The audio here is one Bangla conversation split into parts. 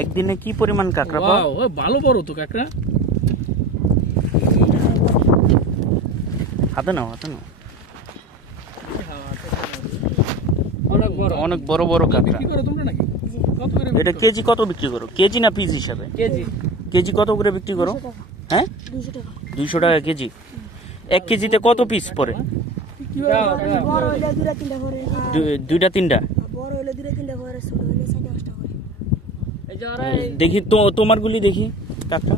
একদিনে কি পরিমাণ কাঁকড়া পাও? ভালো বড় তো কাঁকড়া। হাতে নাও, হাতে নাও। অনেক বড় বড় কাঁকড়া। এটা কেজি কত বিক্রি করো? কেজি না পিস হিসাবে? কেজি কত করে বিক্রি করো? হ্যাঁ, 200 টাকা কেজি। 1 কেজিতে কত পিস পড়ে? 2টা 3টা। দেখি তো তোমার গুলি দেখি কাঁকড়া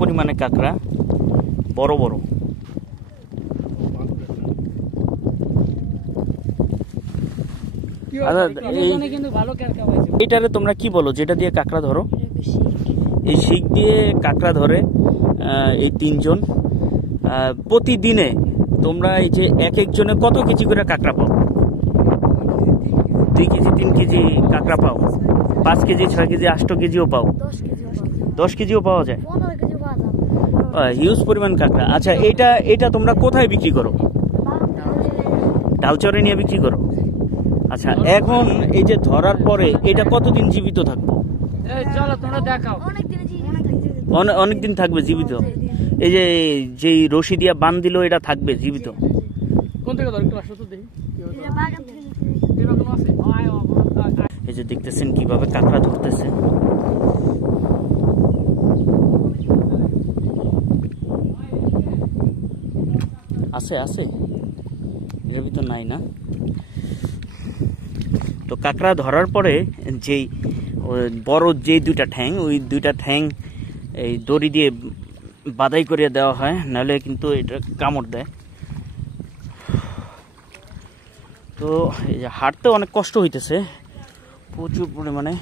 পরিমাণে কাঁকড়া, বড় বড়। এটারে তোমরা কি বলো যেটা দিয়ে কাঁকড়া ধরো? এই শিক দিয়ে কাঁকড়া ধরে এই 3 জন। প্রতিদিনে তোমরা এই যে এক একজনে কত কেজি করে কাঁকড়া পাও? 2 কেজি 3 কেজি কাঁকড়া পাও? 5 কেজি 6 কেজি 8 কেজিও পাও? 10 কেজিও পাওয়া যায়? হিউজ পরিমাণ কাঁকড়া। আচ্ছা, এটা তোমরা কোথায় বিক্রি করো? ডালচরে নিয়ে বিক্রি করো? আচ্ছা, এখন এই যে ধরার পরে এটা কতদিন জীবিত থাকবে? অনেকদিন থাকবে জীবিত। এই যে যেই রশি দিয়া বান দিল এটা থাকবে জীবিত? এই যে দেখতেছেন কিভাবে কাঁকড়া ধরতেছে। আছে আছে, এর ভিতর নাই না? তো কাঁকড়া ধরার পরে যেই বড় যে 2টা ঠ্যাং, ওই 2টা ঠ্যাং এই দড়ি দিয়ে বাদাই করে দেওয়া হয়, নাহলে কিন্তু এটা কামড় দেয়। তো এই যে হাঁটতে অনেক কষ্ট হইতেছে, প্রচুর পরিমাণে।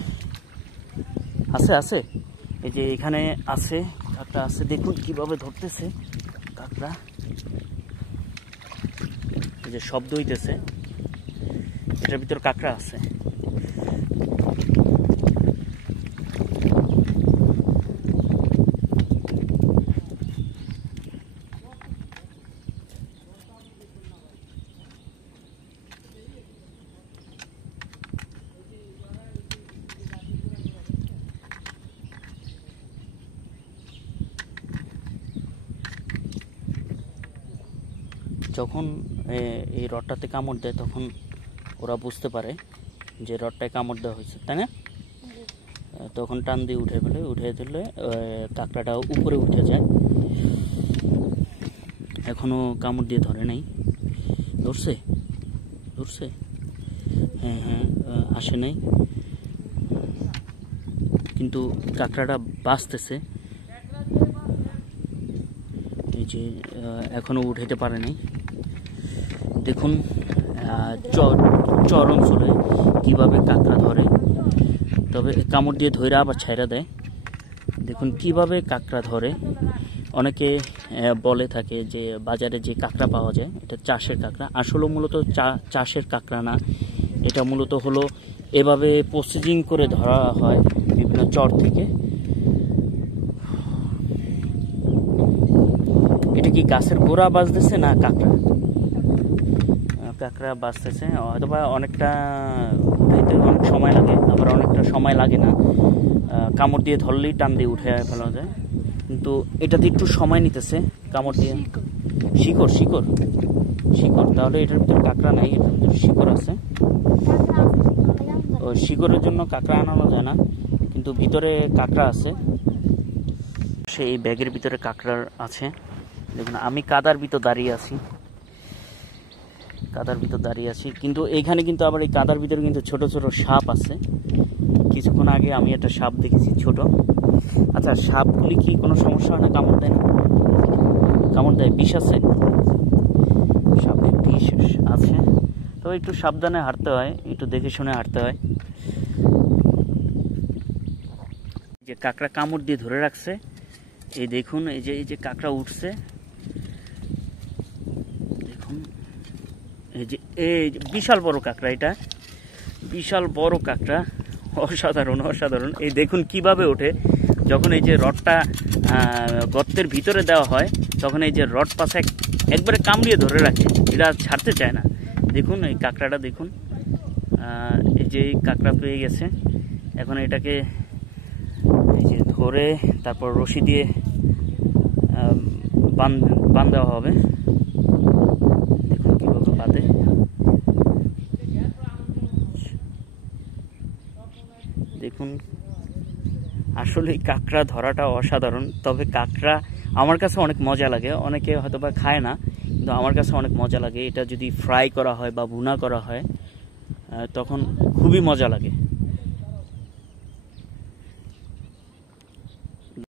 আছে আছে, এই যে এখানে আছে কাঁকড়া আছে, দেখুন কিভাবে ধরতেছে কাঁকড়া। এই যে শব্দ হইতেছে, এটার ভিতর কাঁকড়া আছে। যখন এই রডটাতে কামড় দেয় তখন ওরা বুঝতে পারে যে রডটায় কামড় দেওয়া হয়েছে, তাই না? তখন টান দিয়ে উঠে ফেলে, উঠে দিলে কাঁকড়াটা উপরে উঠে যায়। এখনো কামড় দিয়ে ধরে নাই। ধরছে ধরছে, হ্যাঁ হ্যাঁ, আসে নাই, কিন্তু কাঁকড়াটা বাঁচতেছে। এই যে এখনো উঠাইতে পারে নাই। দেখুন চর অঞ্চলে কীভাবে কাঁকড়া ধরে, তবে কামড় দিয়ে ধইরা আবার ছাইরা দেয়। দেখুন কিভাবে কাঁকড়া ধরে। অনেকে বলে থাকে যে বাজারে যে কাঁকড়া পাওয়া যায় এটা চাষের কাঁকড়া। আসলে মূলত চাষের কাঁকড়া না, এটা মূলত হলো এভাবে প্রসেসিং করে ধরা হয় বিভিন্ন চর থেকে। এটা কি গাছের গোড়া বাজতেছে না কাঁকড়া? কাঁকড়া বাঁচতেছে। অথবা অনেকটা উঠাইতে অনেক সময় লাগে, আবার অনেকটা সময় লাগে না। কামড় দিয়ে ধরলেই টান দিয়ে উঠে ফেলা যায়, কিন্তু এটাতে একটু সময় নিতেছে কামড় দিয়ে। শিকড় শিকড় শিকড়, তাহলে এটার ভিতরে কাঁকড়া নাই, এটার ভিতরে শিকড় আছে। ওই শিকড়ের জন্য কাঁকড়া আনানো যায় না, কিন্তু ভিতরে কাঁকড়া আছে। সেই ব্যাগের ভিতরে কাঁকড়া আছে। দেখুন আমি কাদার ভিতর দাঁড়িয়ে আছি, কিন্তু এইখানে কিন্তু আবার এই কাদার ভিতরে কিন্তু ছোট ছোট সাপ আছে। কিছুক্ষণ আগে আমি একটা সাপ দেখেছি ছোট। আচ্ছা, সাপগুলি কি কোনো সমস্যা হয় না? কামড় দেয় না? কামড় দেয়? বিষ আছে? সাপের বিষ আছে, তবে একটু সাবধানে হাঁটতে হয়, একটু দেখে শুনে হাঁটতে হয়। যে কাঁকড়া কামড় দিয়ে ধরে রাখছে, এই দেখুন এই যে কাঁকড়া উঠছে, দেখুন এই যে বিশাল বড় কাঁকড়া, এটা বিশাল বড় কাঁকড়া, অসাধারণ অসাধারণ। এই দেখুন কিভাবে ওঠে, যখন এই যে রডটা গর্তের ভিতরে দেওয়া হয় তখন এই যে রড পাশে একবারে কামড়িয়ে ধরে রাখে, এটা ছাড়তে চায় না। দেখুন এই কাঁকড়াটা দেখুন, এই যে কাঁকড়া পেয়ে গেছে, এখন এটাকে এই যে ধরে তারপর রশি দিয়ে বাঁধ দেওয়া হবে। দেখুন কীভাবে বাঁধে। দেখুন আসলে কাঁকড়া ধরাটা অসাধারণ। তবে কাঁকড়া আমার কাছে অনেক মজা লাগে, অনেকে হয়তো বা খায় না, কিন্তু আমার কাছে অনেক মজা লাগে। এটা যদি ফ্রাই করা হয় বা ভুনা করা হয় তখন খুবই মজা লাগে।